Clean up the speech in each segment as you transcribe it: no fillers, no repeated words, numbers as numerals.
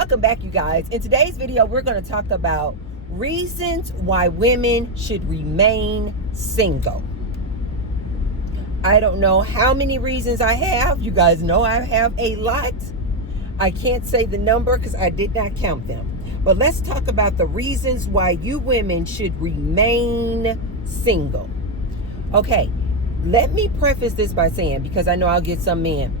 Welcome back, you guys. In today's video, we're going to talk about reasons why women should remain single. I don't know how many reasons I have. You guys know I have a lot. I can't say the number because I did not count them. But let's talk about the reasons why you women should remain single. Okay, let me preface this by saying, because I know I'll get some men,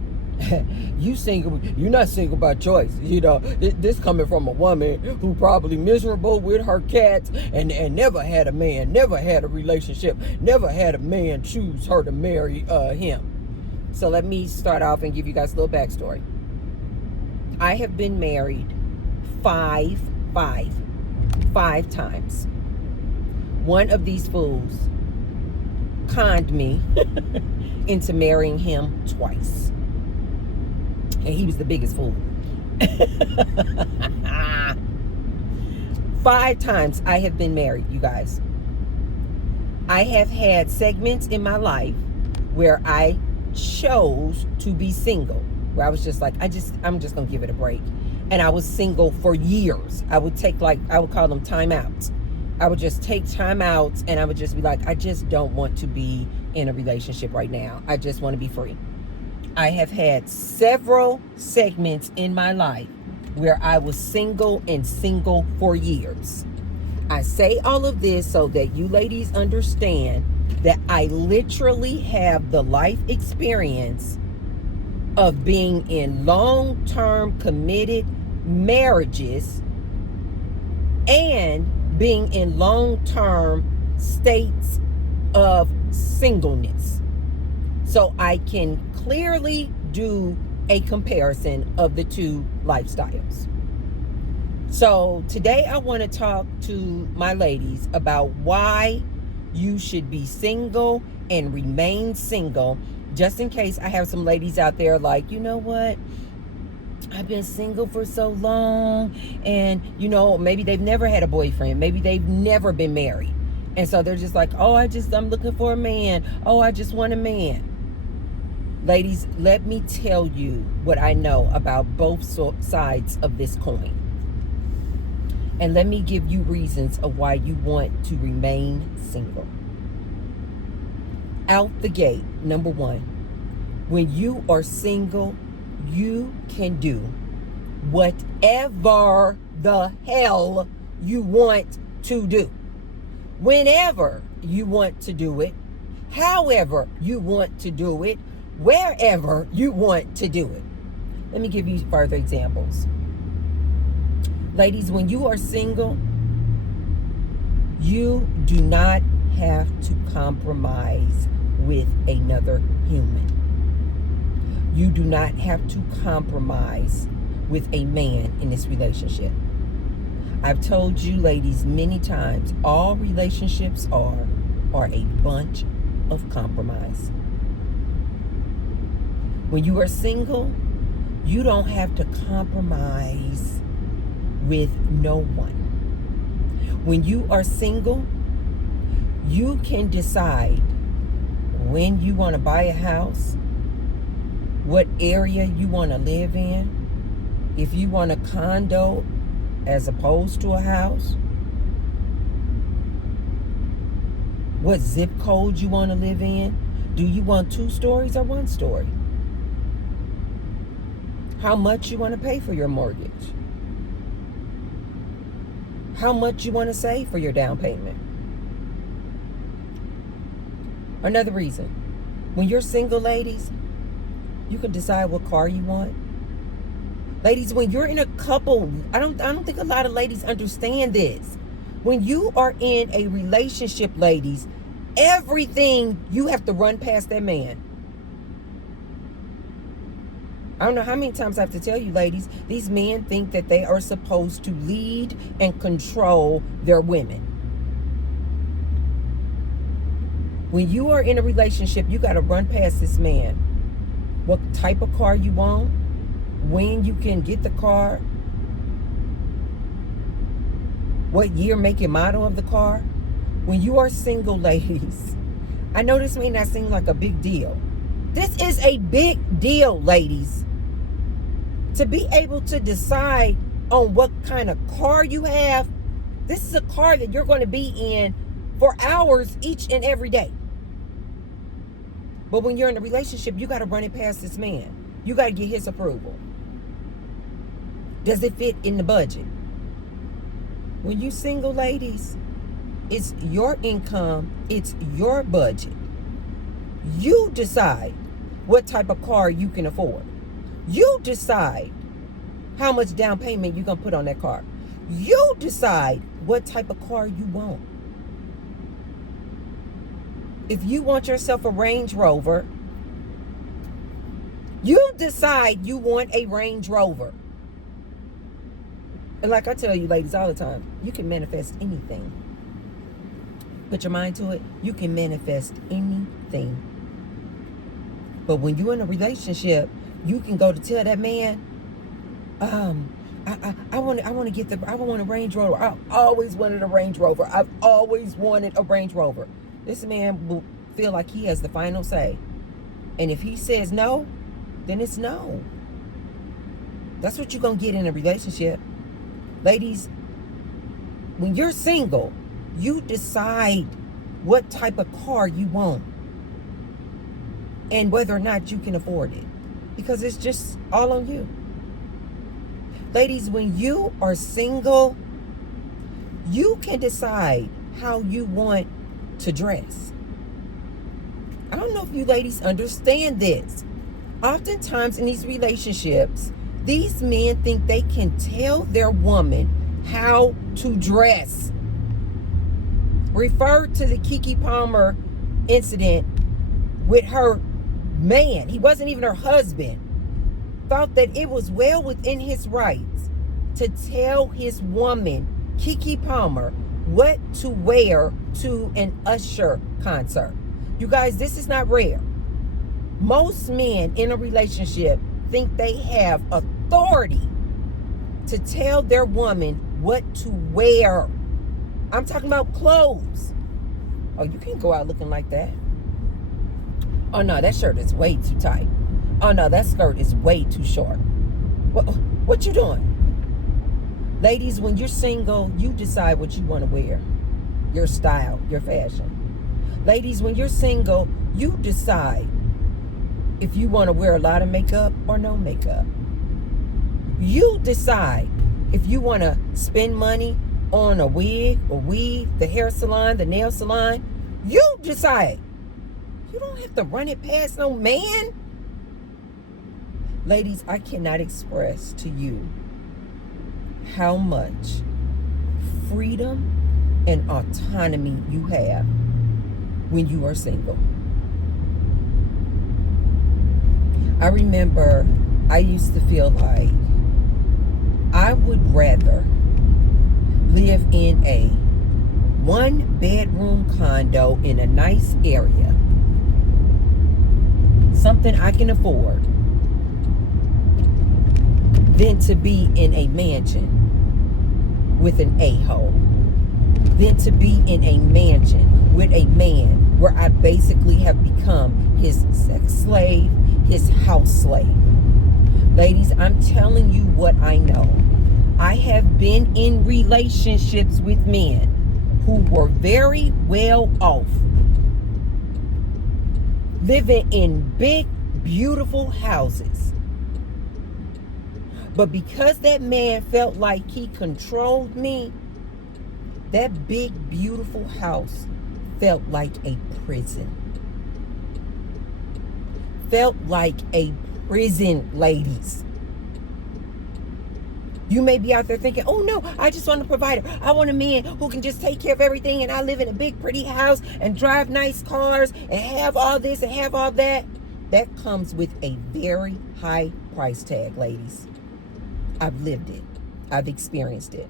you single, you're not single by choice. You know, this coming from a woman who probably miserable with her cats and never had a man, never had a relationship, never had a man choose her to marry him. So let me start off and give you guys a little backstory. I have been married five times. One of these fools conned me into marrying him twice. And he was the biggest fool. 5 times I have been married, you guys. I have had segments in my life where I chose to be single. Where I was just like, I'm just going to give it a break. And I was single for years. I would call them timeouts. I would just take timeouts and I would just be like, I just don't want to be in a relationship right now. I just want to be free. I have had several segments in my life where I was single and single for years. I say all of this so that you ladies understand that I literally have the life experience of being in long-term committed marriages and being in long-term states of singleness. So I can clearly do a comparison of the two lifestyles. So today I want to talk to my ladies about why you should be single and remain single, just in case I have some ladies out there like, you know what? I've been single for so long, and you know, maybe they've never had a boyfriend, maybe they've never been married. And so they're just like, oh, I'm looking for a man. Oh, I just want a man. Ladies, let me tell you what I know about both sides of this coin. And let me give you reasons of why you want to remain single. Out the gate, number one, when you are single, you can do whatever the hell you want to do. Whenever you want to do it, however you want to do it, wherever you want to do it. Let me give you further examples. Ladies, when you are single, you do not have to compromise with another human. You do not have to compromise with a man in this relationship. I've told you ladies many times, all relationships are a bunch of compromise. When you are single, you don't have to compromise with no one. When you are single, you can decide when you want to buy a house, what area you want to live in, if you want a condo as opposed to a house, what zip code you want to live in. Do you want 2 stories or 1 story? How much you want to pay for your mortgage? How much you want to save for your down payment? Another reason, when you're single, ladies, you can decide what car you want. Ladies, when you're in a couple, I don't think a lot of ladies understand this. When you are in a relationship, ladies, everything you have to run past that man. I don't know how many times I have to tell you, ladies, these men think that they are supposed to lead and control their women. When you are in a relationship, you got to run past this man. What type of car you want, when you can get the car, what year, make, and model of the car. When you are single, ladies, I know this may not seem like a big deal. This is a big deal, ladies. To be able to decide on what kind of car you have. This is a car that you're going to be in for hours each and every day. But when you're in a relationship, you got to run it past this man. You got to get his approval. Does it fit in the budget? When you single ladies, it's your income, it's your budget. You decide what type of car you can afford. You decide how much down payment you're going to put on that car. You decide what type of car you want. If you want yourself a Range Rover, you decide you want a Range Rover. And like I tell you ladies all the time, you can manifest anything. Put your mind to it, you can manifest anything. But when you're in a relationship, you can go to tell that man, I want a Range Rover. I've always wanted a Range Rover. I've always wanted a Range Rover. This man will feel like he has the final say. And if he says no, then it's no. That's what you're going to get in a relationship. Ladies, when you're single, you decide what type of car you want and whether or not you can afford it, because it's just all on you. Ladies, when you are single, you can decide how you want to dress. I don't know if you ladies understand this. Oftentimes in these relationships, these men think they can tell their woman how to dress. Refer to the Keke Palmer incident with her man. He wasn't even her husband. Thought that it was well within his rights to tell his woman, Keke Palmer, what to wear to an Usher concert. You guys, this is not rare. Most men in a relationship think they have authority to tell their woman what to wear. I'm talking about clothes. Oh, you can't go out looking like that. Oh no, that shirt is way too tight. Oh no, that skirt is way too short. What you doing? Ladies, when you're single, you decide what you want to wear. Your style, your fashion. Ladies, when you're single, you decide if you want to wear a lot of makeup or no makeup. You decide if you want to spend money on a wig or weave, the hair salon, the nail salon. You decide. You don't have to run it past no man. Ladies, I cannot express to you how much freedom and autonomy you have when you are single. I remember I used to feel like I would rather live in a 1-bedroom condo in a nice area, something I can afford, than to be in a mansion with an a-hole, than to be in a mansion with a man where I basically have become his sex slave, his house slave. Ladies, I'm telling you what I know. I have been in relationships with men who were very well off, living in big, beautiful houses. But because that man felt like he controlled me, that big, beautiful house felt like a prison. Felt like a prison, ladies. You may be out there thinking, oh no, I just want a provider. I want a man who can just take care of everything, and I live in a big, pretty house and drive nice cars and have all this and have all that. That comes with a very high price tag, ladies. I've lived it. I've experienced it.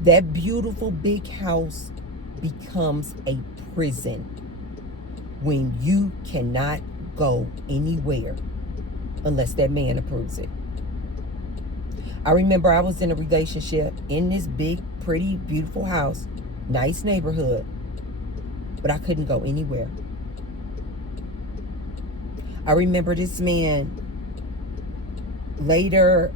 That beautiful big house becomes a prison when you cannot go anywhere unless that man approves it. I remember I was in a relationship in this big, pretty, beautiful house, nice neighborhood, but I couldn't go anywhere. I remember this man later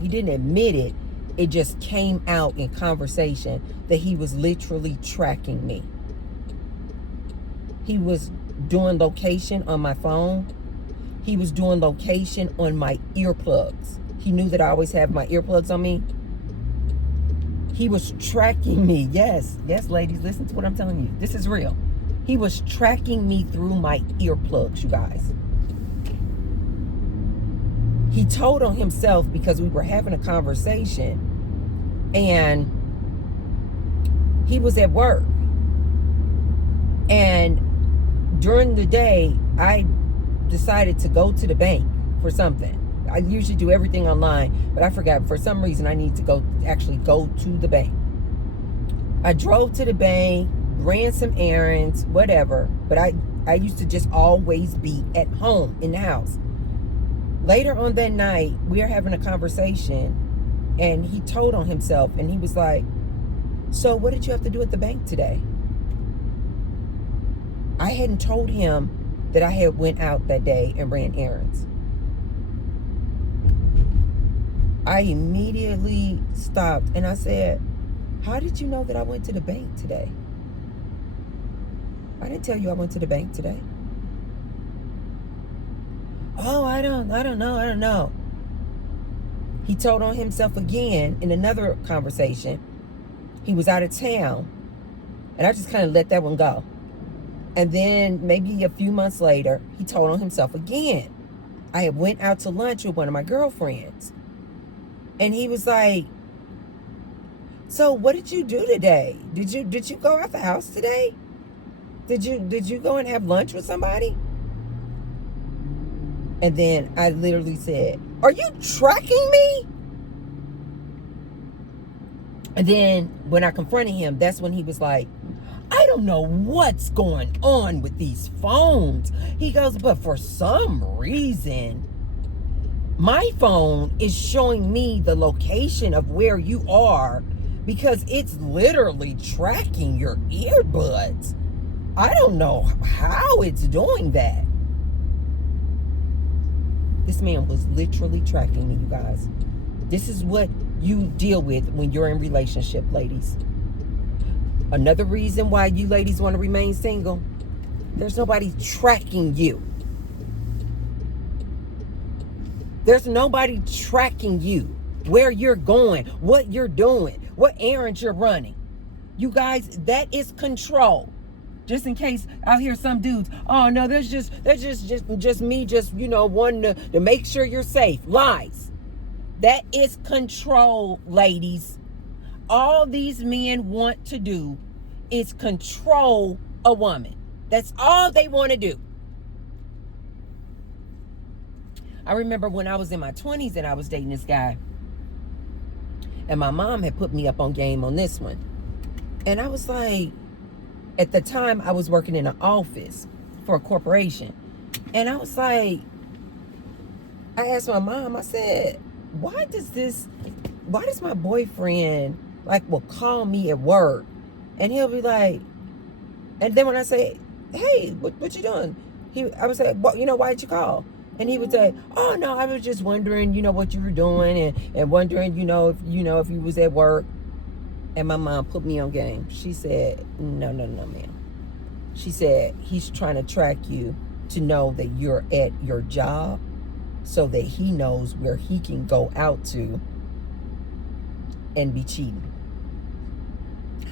He didn't admit it. It just came out in conversation that he was literally tracking me. He was doing location on my phone. He was doing location on my earplugs. He knew that I always have my earplugs on me. He was tracking me. Yes, ladies, listen to what I'm telling you. This is real. He was tracking me through my earplugs, you guys. He told on himself because we were having a conversation and he was at work. And during the day, I decided to go to the bank for something. I usually do everything online, but I forgot for some reason I need to actually go to the bank. I drove to the bank, ran some errands, whatever, but I used to just always be at home in the house. Later on that night, we were having a conversation and he told on himself and he was like, so what did you have to do at the bank today? I hadn't told him that I had went out that day and ran errands. I immediately stopped and I said, how did you know that I went to the bank today? I didn't tell you I went to the bank today. Oh, I don't know. He told on himself again in another conversation. He was out of town. And I just kind of let that one go. And then maybe a few months later, he told on himself again. I had went out to lunch with one of my girlfriends. And he was like, so what did you do today? Did you go out the house today? Did you go and have lunch with somebody? And then I literally said, are you tracking me? And then when I confronted him, that's when he was like, I don't know what's going on with these phones. He goes, but for some reason, my phone is showing me the location of where you are because it's literally tracking your earbuds. I don't know how it's doing that. This man was literally tracking me, you guys. This is what you deal with when you're in relationship, ladies. Another reason why you ladies want to remain single, there's nobody tracking you. There's nobody tracking you, where you're going, what you're doing, what errands you're running. You guys, that is control. Just in case out here some dudes, oh no, that's just me just, wanting to make sure you're safe. Lies. That is control, ladies. All these men want to do is control a woman. That's all they want to do. I remember when I was in my 20s and I was dating this guy. And my mom had put me up on game on this one. And I was like, at the time I was working in an office for a corporation. And I was like, I asked my mom, I said, why does my boyfriend will call me at work and he'll be like, and then when I say, hey, what you doing? I would say, well, why did you call? And he would say, oh no, I was just wondering, what you were doing and wondering, if you was at work. And my mom put me on game. She said, no, ma'am. She said, he's trying to track you to know that you're at your job so that he knows where he can go out to and be cheating.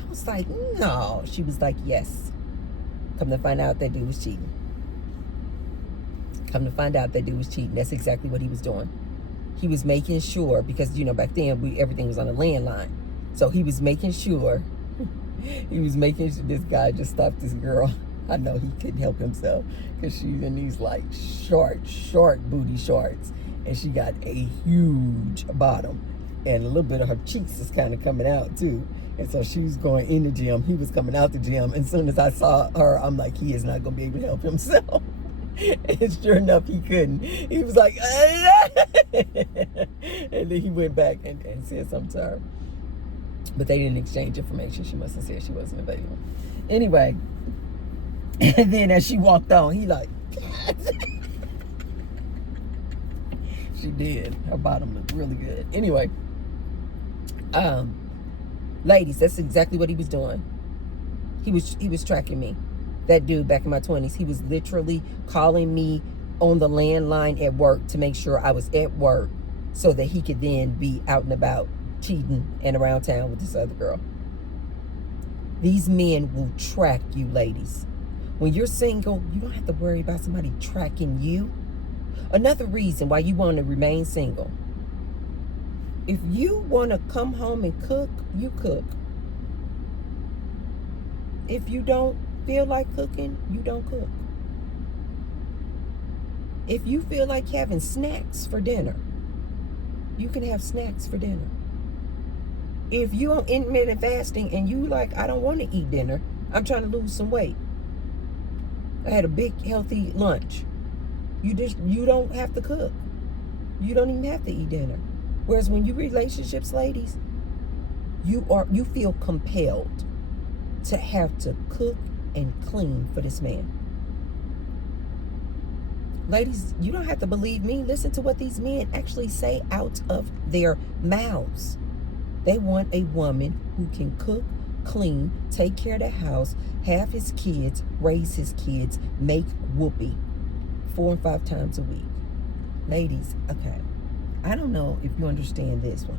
I was like, no. She was like, yes. Come to find out that dude was cheating. That's exactly what he was doing. He was making sure, because, back then everything was on a landline. So he was making sure, this guy just stopped this girl. I know he couldn't help himself because she's in these short booty shorts. And she got a huge bottom. And a little bit of her cheeks is kind of coming out too. And so she was going in the gym. He was coming out the gym. And as soon as I saw her, I'm like, he is not going to be able to help himself. And sure enough, he couldn't. He was like, and then he went back and said something to her. But they didn't exchange information. She must have said she wasn't available. Anyway, and then as she walked on, he like, She did. Her bottom looked really good. Anyway, ladies, that's exactly what he was doing. He was tracking me. That dude back in my 20s, he was literally calling me on the landline at work to make sure I was at work so that he could then be out and about cheating and around town with this other girl. These men will track you, ladies. When you're single, you don't have to worry about somebody tracking you. Another reason why you want to remain single. If you want to come home and cook, you cook. If you don't feel like cooking, you don't cook. If you feel like having snacks for dinner, you can have snacks for dinner. If you on intermittent fasting and you like, I don't want to eat dinner, I'm trying to lose some weight, I had a big healthy lunch, you don't have to cook. You don't even have to eat dinner. Whereas when you relationships, ladies, you feel compelled to have to cook and clean for this man. Ladies, you don't have to believe me. Listen to what these men actually say out of their mouths. They want a woman who can cook, clean, take care of the house, have his kids, raise his kids, make whoopee 4 and 5 times a week. Ladies, okay, I don't know if you understand this one,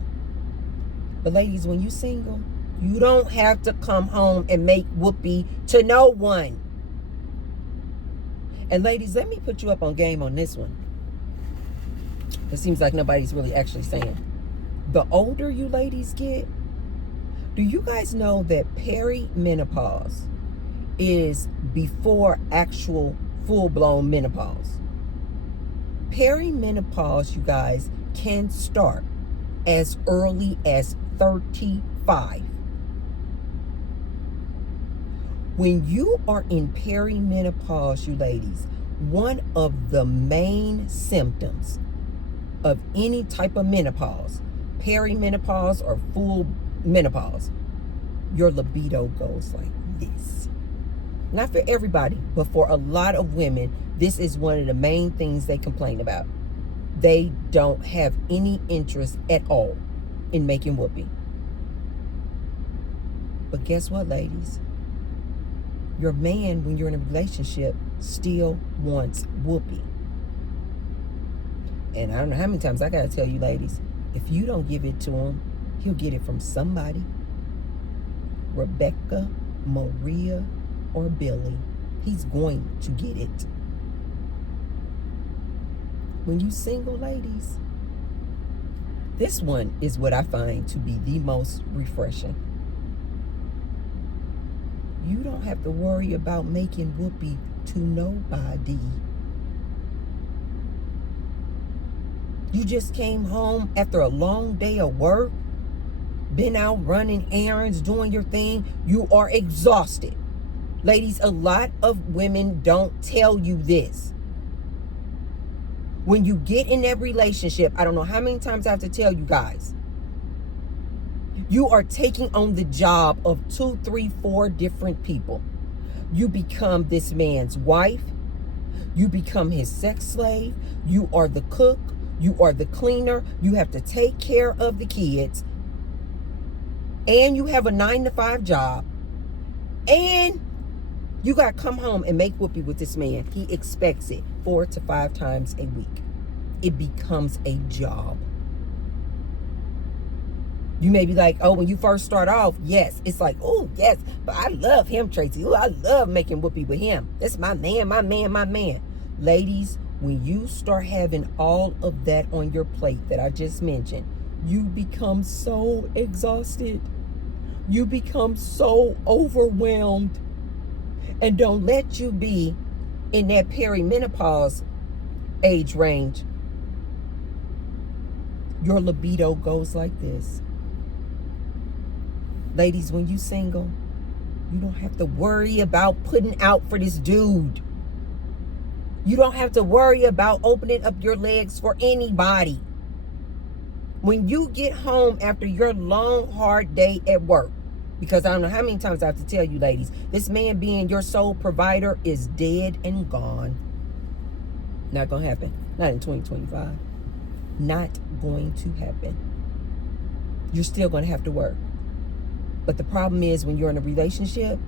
but ladies, when you're single, you don't have to come home and make whoopee to no one. And ladies, let me put you up on game on this one. It seems like nobody's really actually saying. The older you ladies get, do you guys know that perimenopause is before actual full-blown menopause? Perimenopause, you guys, can start as early as 35. When you are in perimenopause, you ladies, one of the main symptoms of any type of menopause, perimenopause or full menopause, your libido goes like this. Not for everybody, but for a lot of women, this is one of the main things they complain about. They don't have any interest at all in making whoopee. But guess what, ladies? Your man, when you're in a relationship, still wants whoopee. And I don't know how many times I gotta tell you, ladies, if you don't give it to him, he'll get it from somebody. Rebecca, Maria, or Billy. He's going to get it. When you single, ladies, this one is what I find to be the most refreshing. You don't have to worry about making whoopee to nobody. You just came home after a long day of work, been out running errands, doing your thing. You are exhausted. Ladies, a lot of women don't tell you this. When you get in that relationship, I don't know how many times I have to tell you guys, you are taking on the job of 2, 3, 4 different people. You become this man's wife. You become his sex slave. You are the cook. You are the cleaner. You have to take care of the kids. And you have a 9-to-5 job. And you got to come home and make whoopee with this man. He expects it 4 to 5 times a week. It becomes a job. You may be like, oh, when you first start off, yes. It's like, oh, yes, but I love him, Tracy. Oh, I love making whoopee with him. That's my man, my man, my man. Ladies, when you start having all of that on your plate that I just mentioned, you become so exhausted. You become so overwhelmed. And don't let you be in that perimenopause age range. Your libido goes like this. Ladies, when you single, you don't have to worry about putting out for this dude. You don't have to worry about opening up your legs for anybody. When you get home after your long, hard day at work, because I don't know how many times I have to tell you, ladies, this man being your sole provider is dead and gone. Not gonna happen. Not in 2025. Not going to happen. You're still going to have to work. But the problem is when you're in a relationship,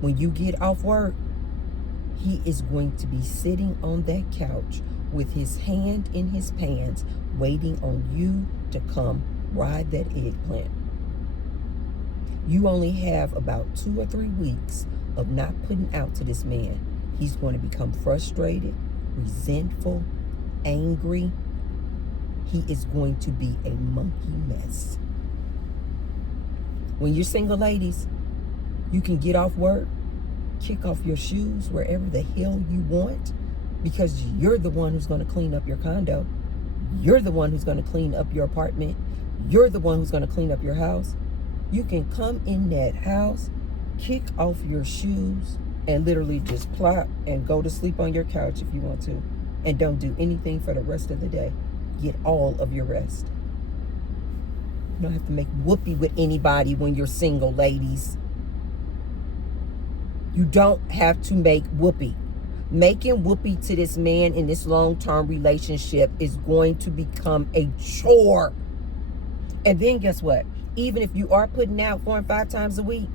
when you get off work, he is going to be sitting on that couch with his hand in his pants, waiting on you to come ride that eggplant. You only have about 2 or 3 weeks of not putting out to this man. He's going to become frustrated, resentful, angry. He is going to be a monkey mess. When you're single ladies, you can get off work, kick off your shoes wherever the hell you want, because you're the one who's going to clean up your condo. You're the one who's going to clean up your apartment. You're the one who's going to clean up your house. You can come in that house, kick off your shoes, and literally just plop and go to sleep on your couch if you want to, and don't do anything for the rest of the day. Get all of your rest. You don't have to make whoopee with anybody when you're single, ladies. You don't have to make whoopee. Making whoopee to this man in this long-term relationship is going to become a chore. And then guess what? Even if you are putting out 4 and 5 times a week,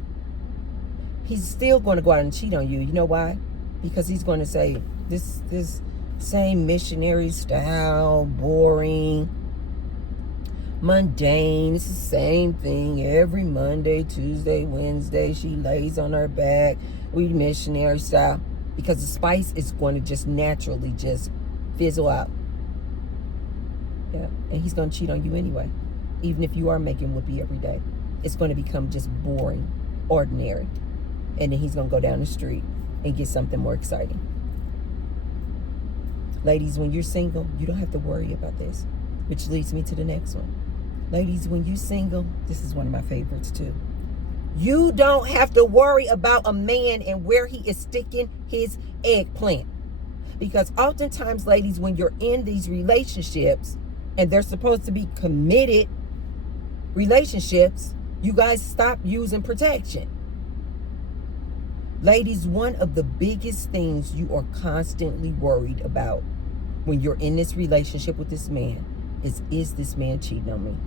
he's still going to go out and cheat on you. You know why? Because he's going to say, this same missionary style, boring, mundane. It's the same thing every Monday, Tuesday, Wednesday. She lays on her back. We missionary style. Because the spice is going to just naturally just fizzle out. Yeah, and he's going to cheat on you anyway. Even if you are making whoopee every day, it's going to become just boring, ordinary. And then he's going to go down the street and get something more exciting. Ladies, when you're single, you don't have to worry about this, which leads me to the next one. Ladies, when you're single, this is one of my favorites too. You don't have to worry about a man and where he is sticking his eggplant. Because oftentimes, ladies, when you're in these relationships, and they're supposed to be committed relationships, you guys stop using protection. Ladies, one of the biggest things you are constantly worried about when you're in this relationship with this man is this man cheating on me?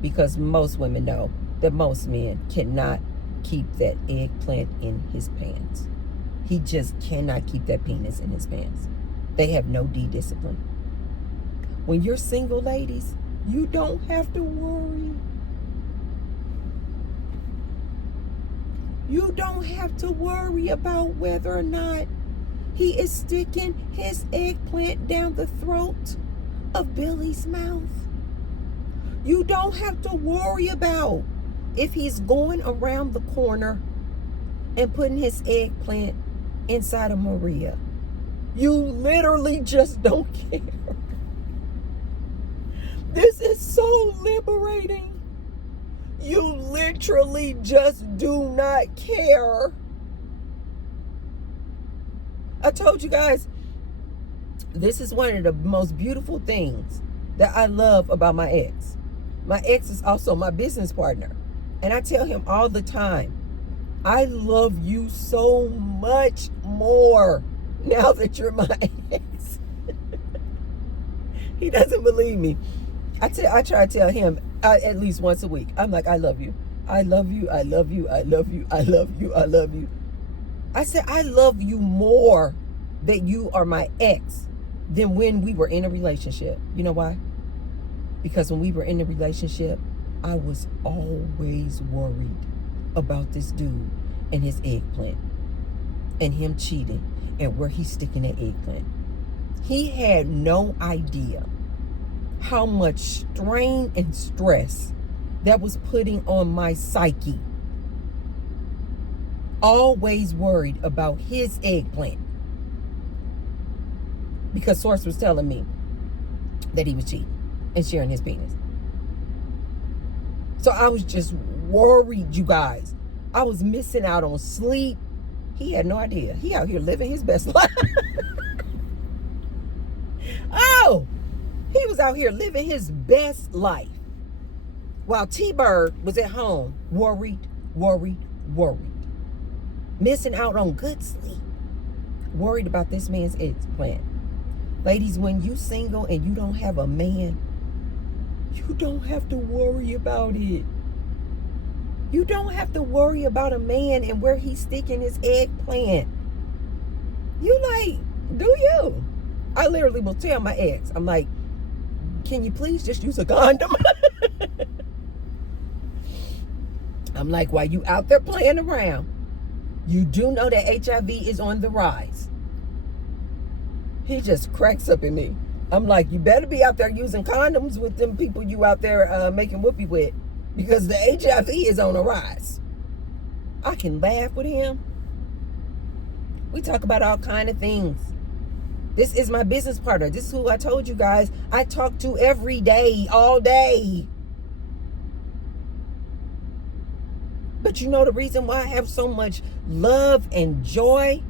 Because most women know that most men cannot keep that eggplant in his pants. He just cannot keep that penis in his pants. They have no discipline. When you're single, ladies, you don't have to worry. You don't have to worry about whether or not he is sticking his eggplant down the throat of Billy's mouth. You don't have to worry about if he's going around the corner and putting his eggplant inside of Maria. You literally just don't care. This is so liberating. You literally just do not care. I told you guys, this is one of the most beautiful things that I love about my ex. My ex is also my business partner. And I tell him all the time, I love you so much more now that you're my ex. He doesn't believe me. I try to tell him at least once a week. I'm like, I love you. I love you. I love you. I love you. I love you. I love you. I said, I love you more that you are my ex than when we were in a relationship. You know why? Because when we were in a relationship, I was always worried about this dude and his eggplant and him cheating and where he's sticking that eggplant. He had no idea how much strain and stress that was putting on my psyche. Always worried about his eggplant. Because Source was telling me that he was cheating and sharing his penis. So I was just worried, you guys. I was missing out on sleep. He had no idea. He out here living his best life. Oh, he was out here living his best life. While T-Bird was at home, worried. Missing out on good sleep. Worried about this man's eggplant. Ladies, when you single and you don't have a man, you don't have to worry about it. You don't have to worry about a man and where he's sticking his eggplant. You like, do you? I literally will tell my ex, I'm like, can you please just use a condom? I'm like, while you out there playing around, you do know that HIV is on the rise. He just cracks up at me. I'm like, you better be out there using condoms with them people you out there making whoopee with, because the HIV is on the rise. I can laugh with him. We talk about all kind of things. This is my business partner. This is who I told you guys I talk to every day, all day. But you know the reason why I have so much love and joy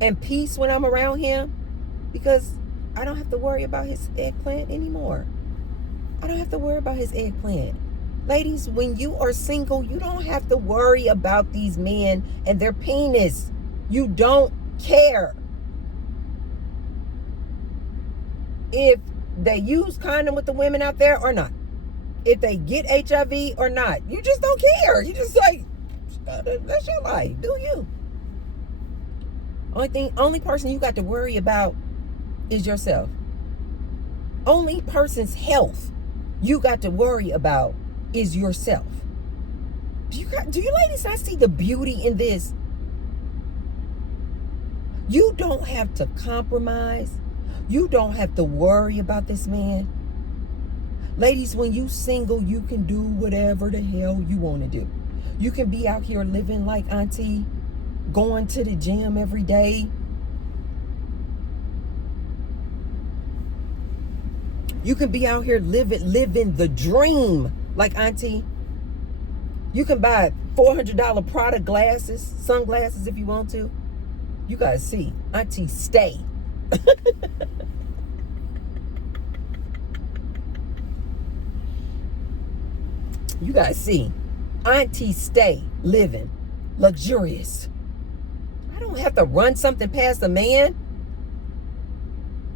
and peace when I'm around him? Because I don't have to worry about his eggplant anymore. I don't have to worry about his eggplant. Ladies, when you are single, you don't have to worry about these men and their penis. You don't care if they use condom with the women out there or not. If they get HIV or not. You just don't care. You just like, that's your life. Do you? Only person you got to worry about is yourself. Only person's health you got to worry about is yourself. Do you ladies not see the beauty in this? You don't have to compromise. You don't have to worry about this man. Ladies, when you single, you can do whatever the hell you want to do. You can be out here living like Auntie, going to the gym every day. You can be out here living the dream like Auntie. You can buy $400 Prada sunglasses if you want to. You guys see, Auntie stay. You guys see, Auntie stay living luxurious. I don't have to run something past a man.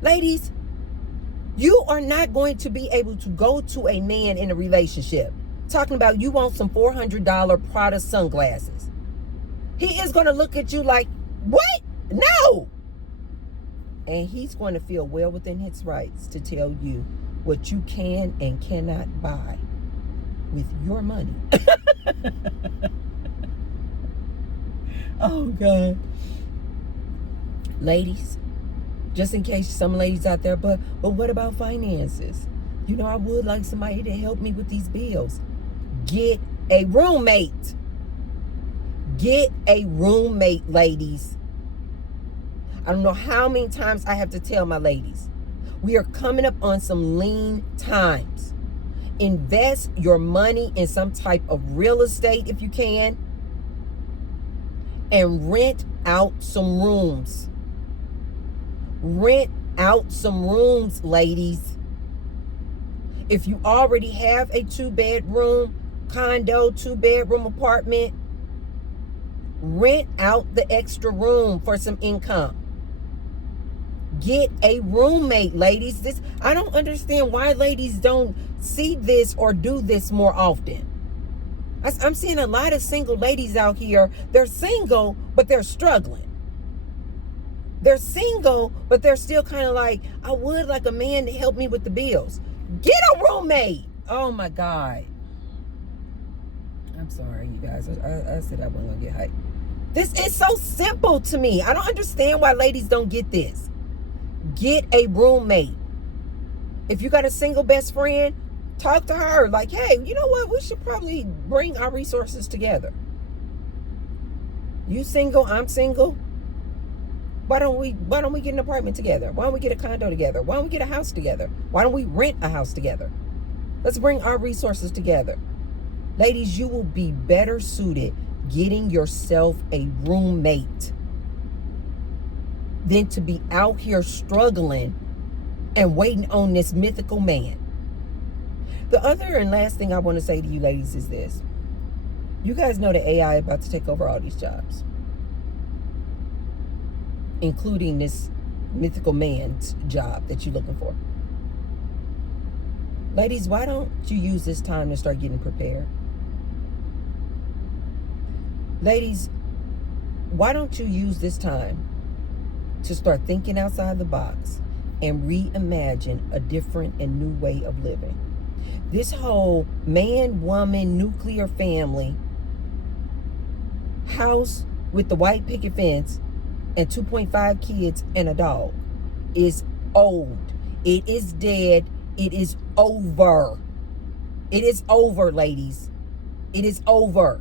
Ladies, you are not going to be able to go to a man in a relationship talking about you want some $400 Prada sunglasses. He is going to look at you like, what? No. And he's going to feel well within his rights to tell you what you can and cannot buy with your money. Oh, God. Ladies, just in case some ladies out there, but what about finances? You know, I would like somebody to help me with these bills. Get a roommate. Get a roommate, ladies. I don't know how many times I have to tell my ladies, we are coming up on some lean times. Invest your money in some type of real estate if you can, and rent out some rooms. Rent out some rooms, ladies. If you already have a 2-bedroom condo, 2-bedroom apartment, rent out the extra room for some income. Get a roommate, ladies. I don't understand why ladies don't see this or do this more often. I'm seeing a lot of single ladies out here. They're single, but they're struggling. They're single, but they're still kind of like, I would like a man to help me with the bills. Get a roommate. Oh my God. I'm sorry, you guys. I said I wasn't going to get hyped. This is so simple to me. I don't understand why ladies don't get this. Get a roommate. If you got a single best friend, talk to her. Like, hey, you know what? We should probably bring our resources together. You single, I'm single. Why don't we get an apartment together? Why don't we get a condo together? Why don't we get a house together? Why don't we rent a house together? Let's bring our resources together. Ladies, you will be better suited getting yourself a roommate than to be out here struggling and waiting on this mythical man. The other and last thing I want to say to you ladies is this. You guys know that AI is about to take over all these jobs, including this mythical man's job that you're looking for. Ladies, why don't you use this time to start getting prepared? Ladies, why don't you use this time to start thinking outside the box and reimagine a different and new way of living? This whole man, woman, nuclear family, house with the white picket fence and 2.5 kids and a dog is old. It is dead. It is over. It is over, ladies. It is over.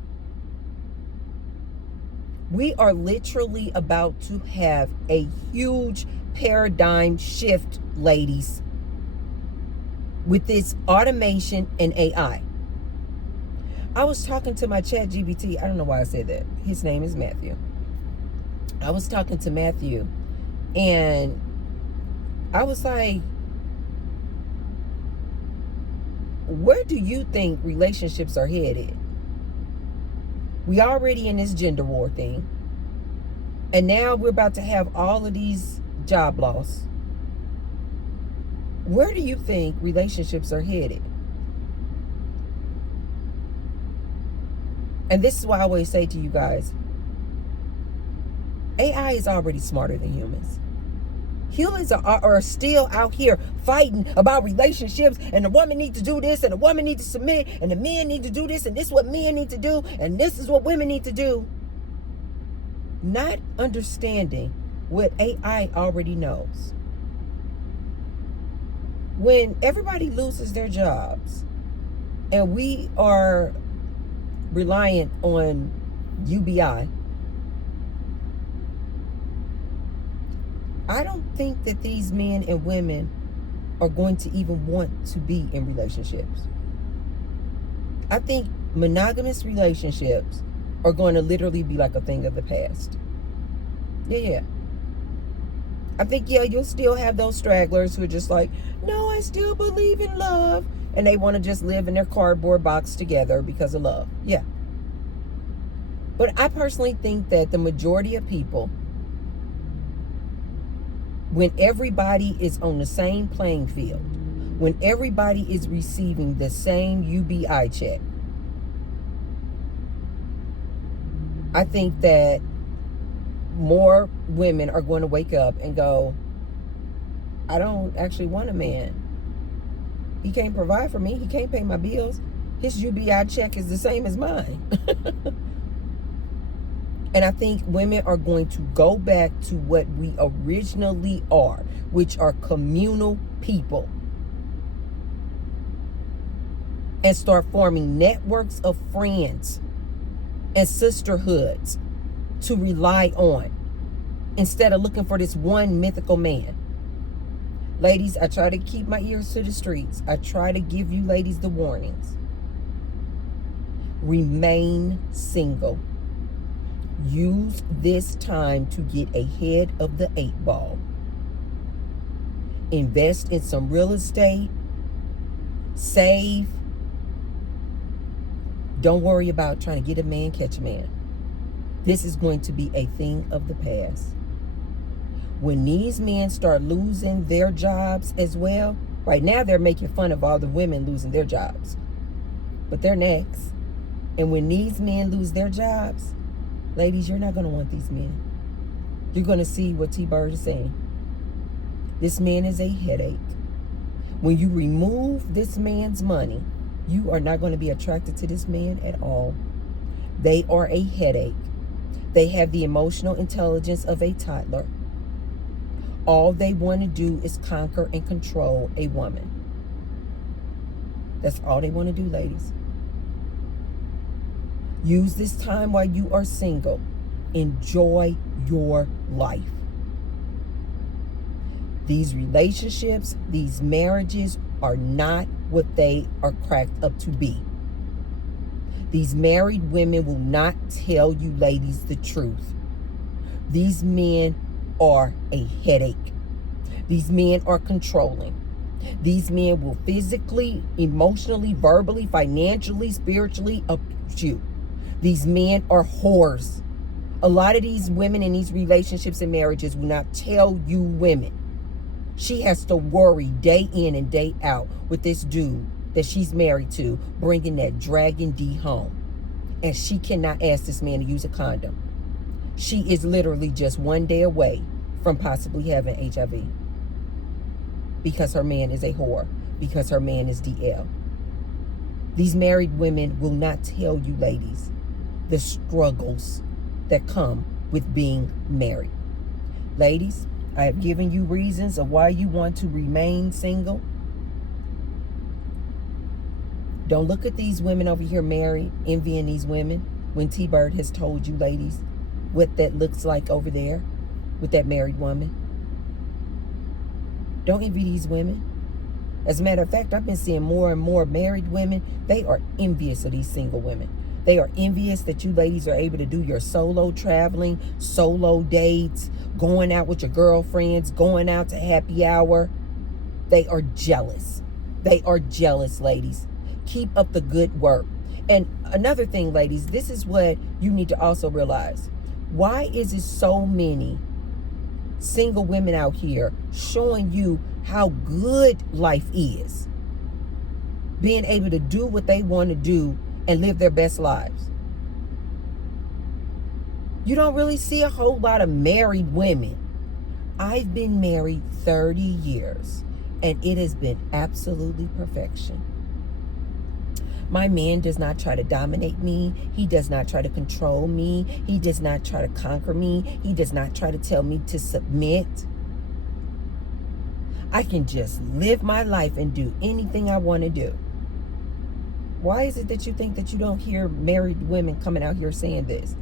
We are literally about to have a huge paradigm shift, ladies, with this automation and AI. I was talking to my chat GPT. I don't know why I said that. His name is Matthew. I was talking to Matthew, and I was like, where do you think relationships are headed? We already in this gender war thing, and now we're about to have all of these job loss. Where do you think relationships are headed? And this is why I always say to you guys, AI is already smarter than humans. Humans are still out here fighting about relationships, and the woman needs to do this, and the woman needs to submit, and the men need to do this, and this is what men need to do, and this is what women need to do. Not understanding what AI already knows. When everybody loses their jobs, and we are reliant on UBI, I don't think that these men and women are going to even want to be in relationships. I think monogamous relationships are going to literally be like a thing of the past. Yeah. I think, you'll still have those stragglers who are just like, no, I still believe in love. And they want to just live in their cardboard box together because of love. Yeah. But I personally think that the majority of people, when everybody is on the same playing field, when everybody is receiving the same UBI check, I think that more women are going to wake up and go, I don't actually want a man. He can't provide for me. He can't pay my bills. His UBI check is the same as mine. And I think women are going to go back to what we originally are, which are communal people, and start forming networks of friends and sisterhoods to rely on, instead of looking for this one mythical man. Ladies, I try to keep my ears to the streets. I try to give you ladies the warnings. Remain single. Use this time to get ahead of the 8 ball. Invest in some real estate. Save. Don't worry about trying to get a man, catch a man. This is going to be a thing of the past. When these men start losing their jobs as well, right now they're making fun of all the women losing their jobs, but they're next. And when these men lose their jobs, ladies, you're not going to want these men. You're going to see what T-Bird is saying. This man is a headache. When you remove this man's money, you are not going to be attracted to this man at all. They are a headache. They have the emotional intelligence of a toddler. All they want to do is conquer and control a woman. That's all they want to do, ladies. Use this time while you are single. Enjoy your life. These relationships, these marriages are not what they are cracked up to be. These married women will not tell you ladies the truth. These men are a headache. These men are controlling. These men will physically, emotionally, verbally, financially, spiritually abuse you. These men are whores. A lot of these women in these relationships and marriages will not tell you women. She has to worry day in and day out with this dude that she's married to, bringing that Dragon D home. And she cannot ask this man to use a condom. She is literally just one day away from possibly having HIV. Because her man is a whore. Because her man is DL. These married women will not tell you, ladies, the struggles that come with being married. Ladies, I have given you reasons of why you want to remain single. Don't look at these women over here married, envying these women, when T-Bird has told you, ladies, what that looks like over there with that married woman. Don't envy these women. As a matter of fact, I've been seeing more and more married women. They are envious of these single women. They are envious that you ladies are able to do your solo traveling, solo dates, going out with your girlfriends, going out to happy hour. They are jealous. They are jealous, ladies. Keep up the good work. And another thing, ladies, this is what you need to also realize. Why is it so many single women out here showing you how good life is? Being able to do what they want to do and live their best lives. You don't really see a whole lot of married women. I've been married 30 years and it has been absolutely perfection. My man does not try to dominate me. He does not try to control me. He does not try to conquer me. He does not try to tell me to submit. I can just live my life and do anything I want to do. Why is it that you think that you don't hear married women coming out here saying this?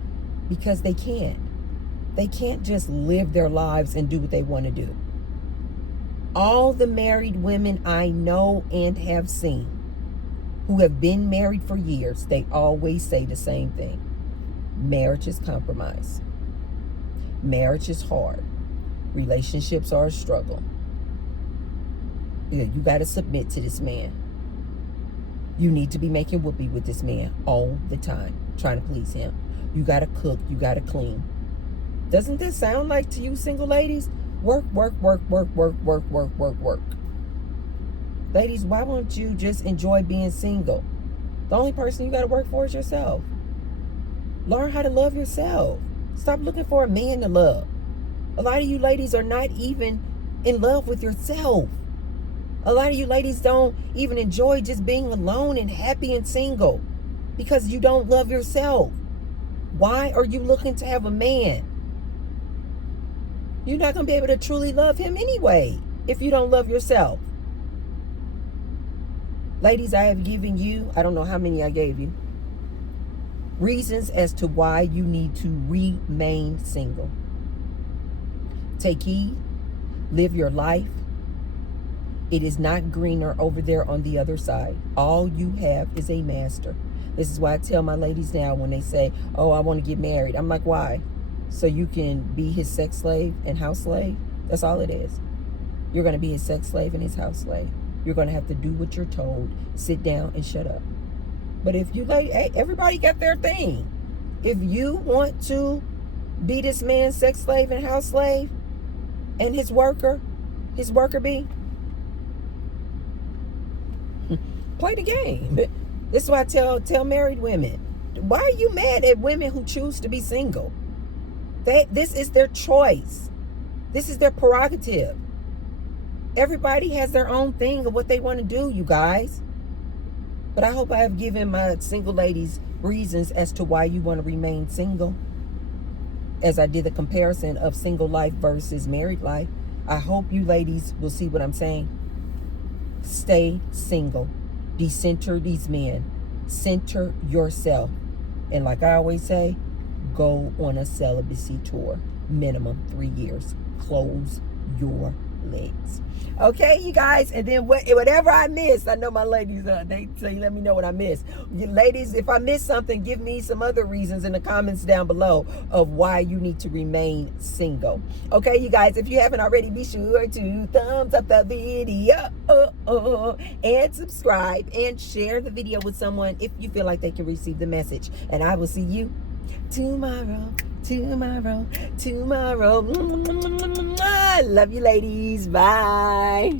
Because they can't. They can't just live their lives and do what they want to do. All the married women I know and have seen who have been married for years, they always say the same thing. Marriage is compromise. Marriage is hard. Relationships are a struggle. You got to submit to this man. You need to be making whoopee with this man all the time, trying to please him. You got to cook. You got to clean. Doesn't this sound like to you single ladies? Work, work, work, work, work, work, work, work, work. Ladies, why won't you just enjoy being single? The only person you got to work for is yourself. Learn how to love yourself. Stop looking for a man to love. A lot of you ladies are not even in love with yourself. A lot of you ladies don't even enjoy just being alone and happy and single because you don't love yourself. Why are you looking to have a man? You're not going to be able to truly love him anyway if you don't love yourself. Ladies, I have given you, I don't know how many I gave you, reasons as to why you need to remain single. Take heed, live your life. It is not greener over there on the other side. All you have is a master. This is why I tell my ladies now when they say, oh, I want to get married. I'm like, why? So you can be his sex slave and house slave? That's all it is. You're going to be his sex slave and his house slave. You're going to have to do what you're told. Sit down and shut up. But if you like, hey, everybody got their thing. If you want to be this man's sex slave and house slave and his worker bee, play the game. This is why I tell married women, why are you mad at women who choose to be single? This is their choice. This is their prerogative. Everybody has their own thing of what they want to do, you guys. But I hope I have given my single ladies reasons as to why you want to remain single. As I did the comparison of single life versus married life, I hope you ladies will see what I'm saying. Stay single. Decenter these men. Center yourself. And like I always say, go on a celibacy tour. Minimum 3 years. Close your legs. Okay, you guys, and then whatever I miss, I know my ladies, they say, let me know what I miss. You ladies, if I miss something, give me some other reasons in the comments down below of why you need to remain single. Okay, you guys, if you haven't already, be sure to thumbs up the video and subscribe and share the video with someone if you feel like they can receive the message. And I will see you tomorrow. Tomorrow. I love you, ladies. Bye.